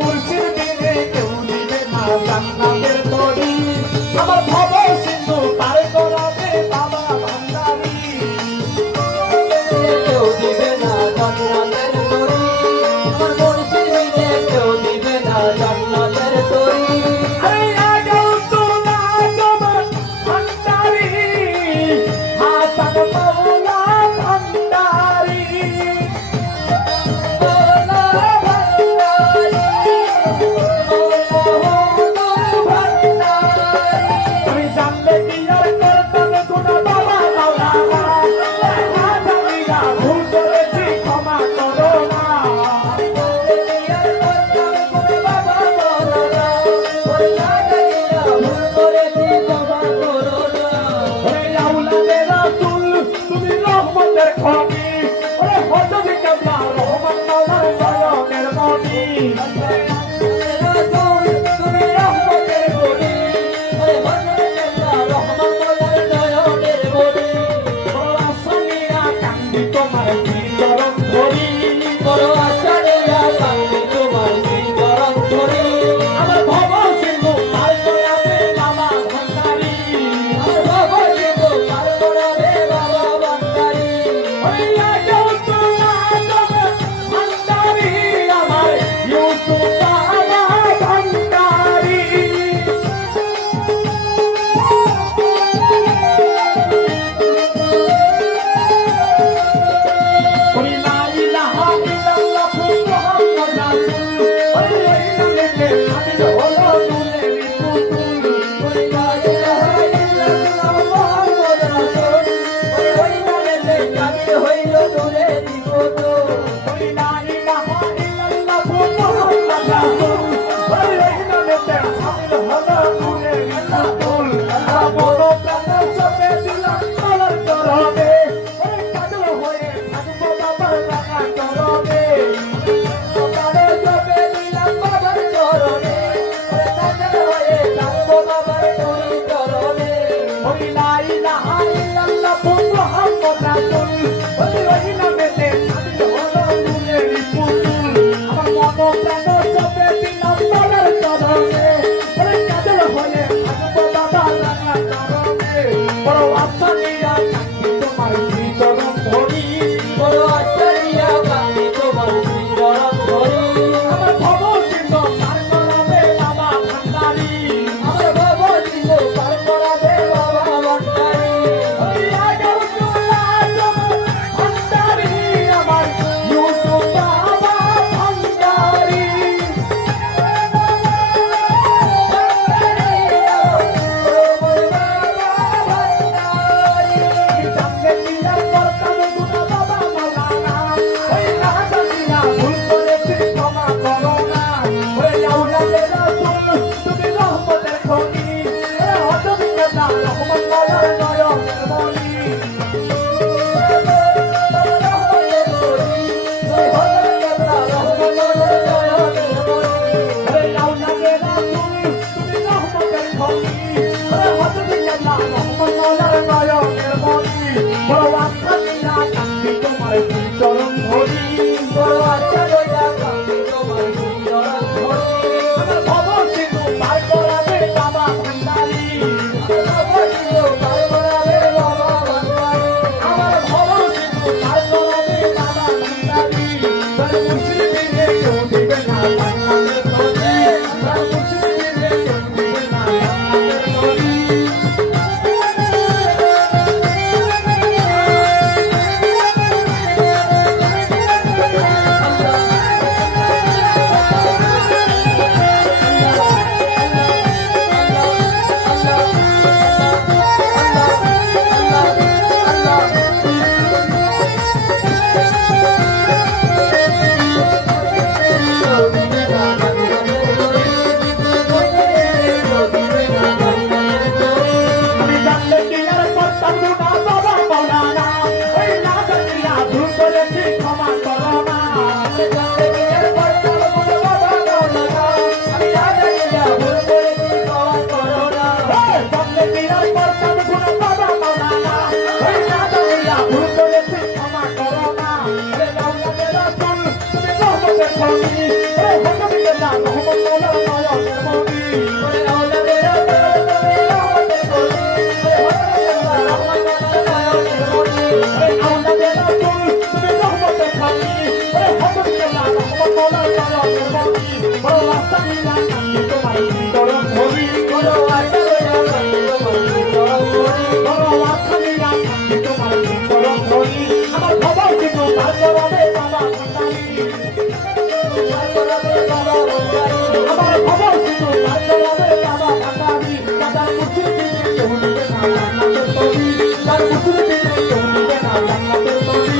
মুর্শিদ বিনে কেউ দিবে না জান্নাতের তরি আমার ভব সিন্ধু পার করাবে বাবা ভান্ডারী কেউ দিবে না জান্নাতের তরি আমার মুর্শিদ বিনে কেউ দিবে না জান্নাতের তরি আরে আগেও তো না তোমার ভান্ডারী হাসান মাওলা ভান্ডারী তুমি জানলে কি আর করতাম গুনাহ বাবা মাওলানা হাজারিরা ভুল করেছি ক্ষমা করো না ওরে আউলাদের রাসূল তুমি রহমতের খনি ওরে হযরত কেবলা রহমান মাওলার নয়নের মনি আসামিরা কান্দি তোমার চরণ ধরি আমার ভব সিন্ধু পার করাবে বাবা ভান্ডারী ওরে আগেও তো না তোমার ভান্ডারী আমার ইউসুফ বাবা ভান্ডারী ওরে লা ইলাহা ইল্লাল্লাহ মুহাম্মাদুর রাসূল ওরে ওই নামেতে শামিল হলো নূরের পুতুল ওরে লা ইলাহা ইল্লাল্লাহ মুহাম্মাদুর রাসূল ওরে ওই নামেতে শামিল হলো নূরের পুতুল আল্লাহ বড় প্রাণ সবে দিলাম তোমার চরণে ওরে কাজল হয়ে থাকবো বাবার রাখা চরণে ওরে লা ইলাহা ইল্লাল্লাহ মুহাম্মাদুর রাসূল ওরে ওই নামেতে শামিল হলো নূরের পুতুল আমার মন প্রাণ সবে দিলাম তোমার চরণে ওরে কাজল হয়ে থাকবো বাবার রাখা চরণে বড় আসামিরা কান্দি তোমার চরণ ধরি আমার ভব সিন্ধু পার করাবে বাবা ভান্ডারী ওই আগেও তো না তোমার ভান্ডারী আমার ইউসুফ বাবা ভান্ডারী জানলে কি আর করতাম গুনাহ বাবা মাওলানা ওই হাজারিরা ভুল করেছি ক্ষমা করো না ওরে আউলাদের রাসূল তুমি রহমতের খনি ওরে হযরত কেবলা রহমান মাওলার নয়নের মনি ওরে আউলাদের রাসূল তুমি রহমতের খনি ওরে হযরত কেবলা রহমান মাওলার নয়নের মনি বড় আসামিরা কান্দি তোমার চরণ ধরি আমার ভব সিন্ধু পার করাবে বাবা ভান্ডারী আমার ভব সিন্ধু পার করাবে বাবা ভান্ডারী তোর মুর্শিদ বিনে কেউ দিবে না জান্নাতের তরি তোর মুর্শিদ বিনে কেউ দিবে না জান্নাতের তরি আমি জানলে কি আর করতাম গুনাহ বাবা মাওলানা ওই হাজারিরা ভুল করেছি ক্ষমা করো না জানলে কি আর করতাম গুনাহ বাবা মাওলানা আমি হাজারিরা ভুল করেছি ক্ষমা করো না জানলে কি আর করতাম গুনাহ বাবা মাওলানা ওই হাজারিরা ভুল করেছি ক্ষমা করো না আরে আউলাদের রাসূল তুমি রহমতের খনি ওরে হযরত কেবলা আসামিরা কান্দি তোমার বিতরণ হরি বড় আশা লইয়া কান্দি তোমার বিতরণ করি বড় আসামিরা কান্দি তোমার বিতরণ হরি আমার খবর কিন্তু বার করাবে বাবা ভান্ডারি বার করাবে বাবা ভান্ডারি আমার খবর কিন্তু বার করাবে বাবা ভান্ডারি দাদার মুসলিম দিনে কেউ দিবে না জান্নাতের তরি তার মুসলিম দিনে কেউ দিবে না জান্নাতের তরি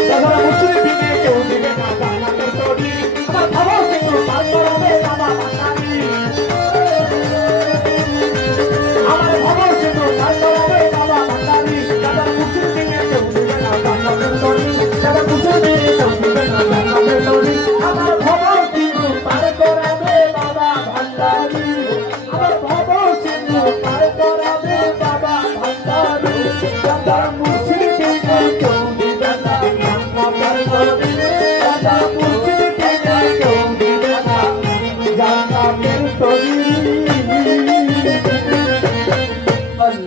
দাদার মুসলিম দিনে কেউ দিবে না জান্নাতের তরি আমার খবর কিন্তু বার করাবে বাবা ভান্ডারি আমার খবর কিন্তু বার করাবে বাবা ভান্ডারি দাদার মুসলিম দিনে কেউ দিবে না জান্নাতের তরি দাদার মুসলিম দিনে কেউ দিবে না জান্নাতের তরি আমার খবর কিন্তু বার করাবে বাবা ভান্ডারি আমার খবর কিন্তু বার করাবে বাবা ভান্ডারি দাদার মুসলিম দিনে কেউ দিবে না জান্নাতের তরি